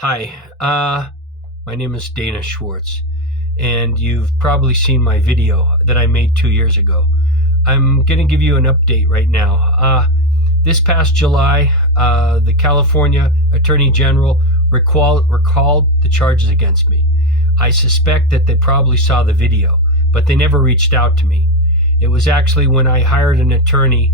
Hi, my name is Dana Schwartz, and you've probably seen my video that I made 2 years ago. I'm going to give you an update right now. This past July, the California Attorney General recalled the charges against me. I suspect that they probably saw the video, but they never reached out to me. It was actually when I hired an attorney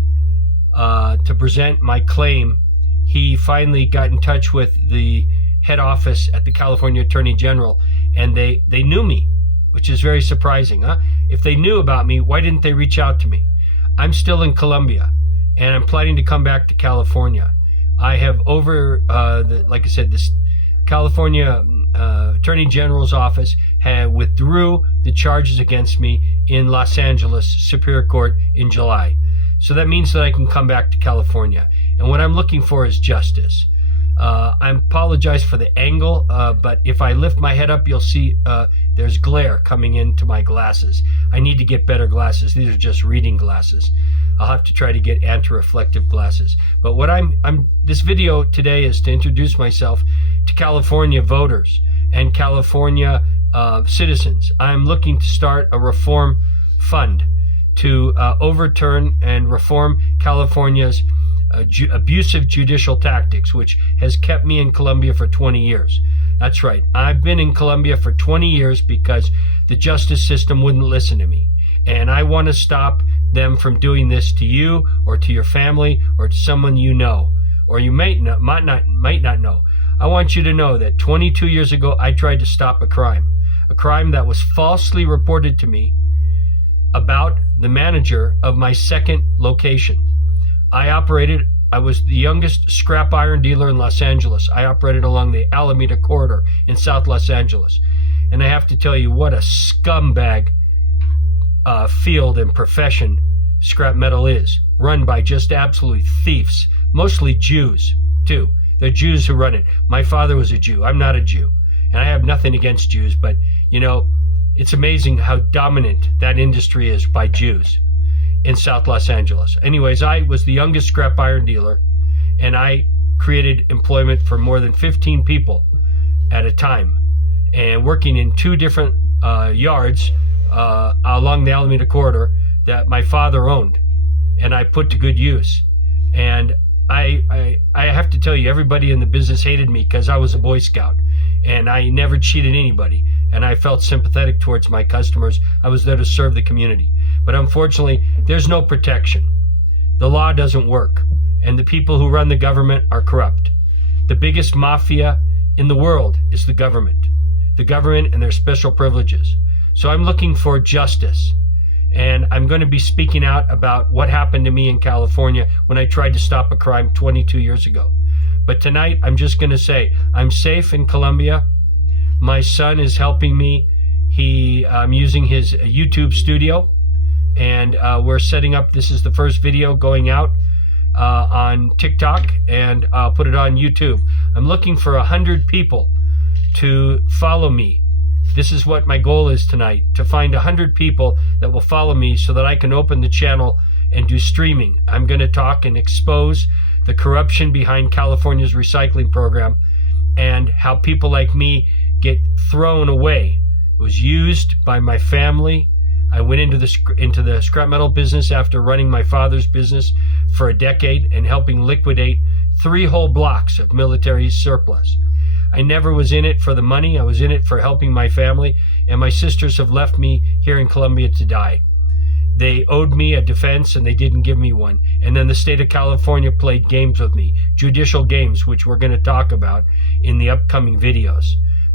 to present my claim. He finally got in touch with the head office at the California Attorney General, and they knew me, which is very surprising. Huh? If they knew about me, why didn't they reach out to me? I'm still in Colombia, and I'm planning to come back to California. I have like I said, this California Attorney General's office withdrew the charges against me in Los Angeles Superior Court in July. So that means that I can come back to California. And what I'm looking for is justice. I apologize for the angle, but if I lift my head up, you'll see there's glare coming into my glasses. I need to get better glasses. These are just reading glasses. I'll have to try to get anti-reflective glasses. But what this video today is to introduce myself to California voters and California citizens. I'm looking to start a reform fund to overturn and reform California's abusive judicial tactics, which has kept me in Colombia for 20 years. That's right. I've been in Colombia for 20 years because the justice system wouldn't listen to me. And I want to stop them from doing this to you or to your family or to someone you know, or you might not know. I want you to know that 22 years ago, I tried to stop a crime that was falsely reported to me about the manager of my second location. I was the youngest scrap iron dealer in Los Angeles. I operated along the Alameda corridor in South Los Angeles. And I have to tell you what a scumbag field and profession scrap metal is, run by just absolute thieves, mostly Jews, too. They're Jews who run it. My father was a Jew. I'm not a Jew. And I have nothing against Jews, but, it's amazing how dominant that industry is by Jews in South Los Angeles. Anyways, I was the youngest scrap iron dealer, and I created employment for more than 15 people at a time, and working in two different yards along the Alameda corridor that my father owned, and I put to good use. And I have to tell you, everybody in the business hated me because I was a Boy Scout, and I never cheated anybody, and I felt sympathetic towards my customers. I was there to serve the community. But unfortunately, there's no protection. The law doesn't work, and the people who run the government are corrupt. The biggest mafia in the world is the government and their special privileges. So I'm looking for justice, and I'm going to be speaking out about what happened to me in California when I tried to stop a crime 22 years ago. But tonight, I'm just going to say, I'm safe in Colombia. My son is helping me. I'm using his YouTube studio, and we're setting up. This is the first video going out on TikTok, and I'll put it on YouTube. I'm looking for 100 people to follow me. This is what my goal is tonight, to find 100 people that will follow me so that I can open the channel and do streaming. I'm going to talk and expose the corruption behind California's recycling program and how people like me get thrown away. It was used by my family. I went into the scrap metal business after running my father's business for a decade and helping liquidate 3 whole blocks of military surplus. I never was in it for the money. I was in it for helping my family, and my sisters have left me here in Colombia to die. They owed me a defense, and they didn't give me one. And then the state of California played games with me, judicial games, which we're going to talk about in the upcoming videos.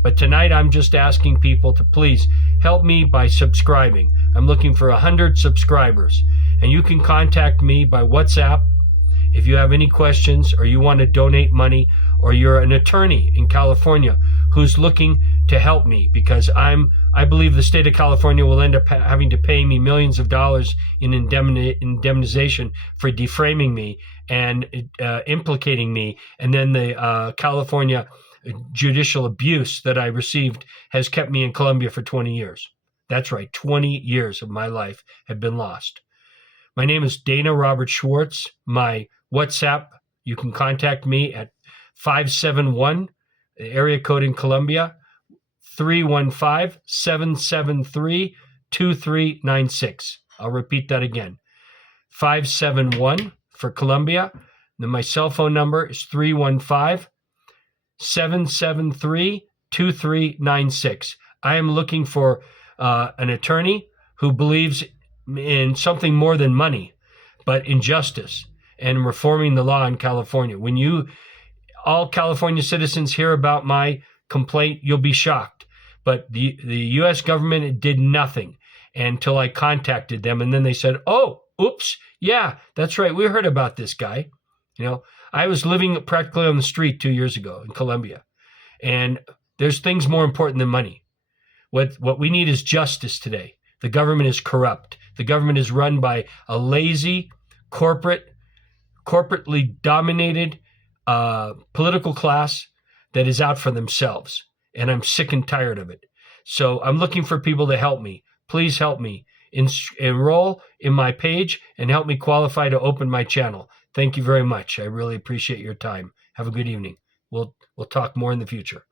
But tonight, I'm just asking people to please help me by subscribing. I'm looking for 100 subscribers, and you can contact me by WhatsApp if you have any questions, or you want to donate money, or you're an attorney in California who's looking to help me, because I believe the state of California will end up having to pay me millions of dollars in indemnization for defaming me and implicating me. And then the California judicial abuse that I received has kept me in Colombia for 20 years. That's right, 20 years of my life have been lost. My name is Dana Robert Schwartz. My WhatsApp, you can contact me at 571 The area code in Colombia, 315-773-2396. I'll repeat that again. 571 for Colombia. Then my cell phone number is 315-773-2396. I am looking for an attorney who believes in something more than money, but in justice and reforming the law in California. When all California citizens hear about my complaint, you'll be shocked. But the U.S. government did nothing until I contacted them, and then they said, "Oh, oops, yeah, that's right. We heard about this guy." I was living practically on the street 2 years ago in Colombia, and there's things more important than money. What we need is justice today. The government is corrupt. The government is run by a lazy, corporately dominated political class that is out for themselves. And I'm sick and tired of it. So I'm looking for people to help me. Please help me. Enroll in my page and help me qualify to open my channel. Thank you very much. I really appreciate your time. Have a good evening. We'll talk more in the future.